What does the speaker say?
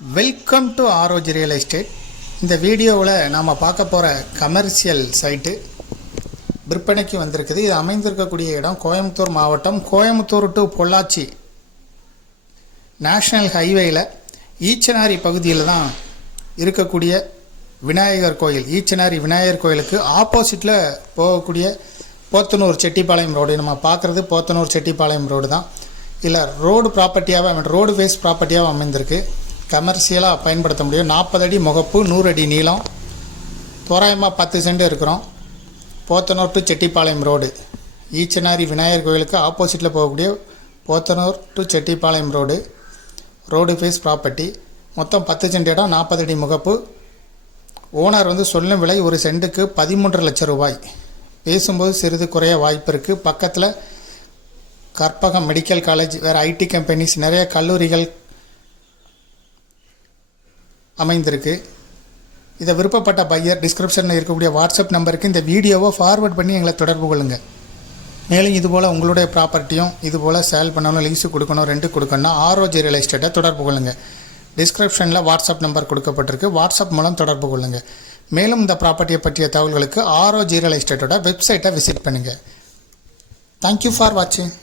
Welcome to Aroj real estate. இந்த வீடியோவில் நாம் பார்க்க போகிற கமர்ஷியல் சைட்டு விற்பனைக்கு வந்திருக்குது. இது அமைந்திருக்கக்கூடிய இடம் கோயம்புத்தூர் மாவட்டம், கோயம்புத்தூர் டு பொள்ளாச்சி நேஷ்னல் ஹைவேயில் ஈச்சனாரி பகுதியில் தான் இருக்கக்கூடிய விநாயகர் கோயில். ஈச்சனாரி விநாயகர் கோயிலுக்கு ஆப்போசிட்டில் போகக்கூடிய போத்தனூர் செட்டிப்பாளையம் ரோடு. நம்ம பார்க்குறது போத்தனூர் செட்டிப்பாளையம் ரோடு தான். இல்லை ரோடு ப்ராப்பர்ட்டியாக, ரோடு ஃபேஸ் ப்ராப்பர்ட்டியாக அமைந்திருக்கு. கமர்ஷியலாக பயன்படுத்த முடியும். 40 அடி முகப்பு, 100 அடி நீளம், தோராயமாக 10 சென்ட் இருக்கிறோம். போத்தனூர் டு செட்டிப்பாளையம் ரோடு, ஈச்சனாரி விநாயகர் கோயிலுக்கு ஆப்போசிட்டில் போகக்கூடிய Podanur to Chettipalayam road, road face property. மொத்தம் 10 சென்ட் இடம், 40 அடி முகப்பு. ஓனர் சொல்லும் விலை ஒரு சென்ட்டுக்கு 13 லட்சம் ரூபாய். பேசும்போது சிறிது குறைய வாய்ப்பு இருக்குது. பக்கத்தில் கற்பகம் மெடிக்கல் காலேஜ், வேறு ஐடி கம்பெனிஸ், நிறைய கல்லூரிகள் அமைந்திருக்கு. இதை விருப்பப்பட்ட பையர் டிஸ்கிரிப்ஷனில் இருக்கக்கூடிய வாட்ஸ்அப் நம்பருக்கு இந்த வீடியோவை ஃபார்வர்ட் பண்ணி எங்களை தொடர்பு கொள்ளுங்கள். மேலும் இதுபோல் உங்களுடைய ப்ராப்பர்ட்டியும் இதுபோல் சேல் பண்ணணும், லீஸு கொடுக்கணும், ரெண்டு கொடுக்கணும்னா ஆரோஜ் ரியல் எஸ்டேட்டை தொடர்பு கொள்ளுங்கள். டிஸ்கிரிப்ஷனில் வாட்ஸ்அப் நம்பர் கொடுக்கப்பட்டிருக்கு. வாட்ஸ்அப் மூலம் தொடர்பு கொள்ளுங்கள். மேலும் இந்த ப்ராப்பர்ட்டியை பற்றிய தகவல்களுக்கு ஆரோஜ் ரியல் எஸ்டேட்டோட வெப்சைட்டை விசிட் பண்ணுங்கள். தேங்க்யூ ஃபார் வாட்சிங்.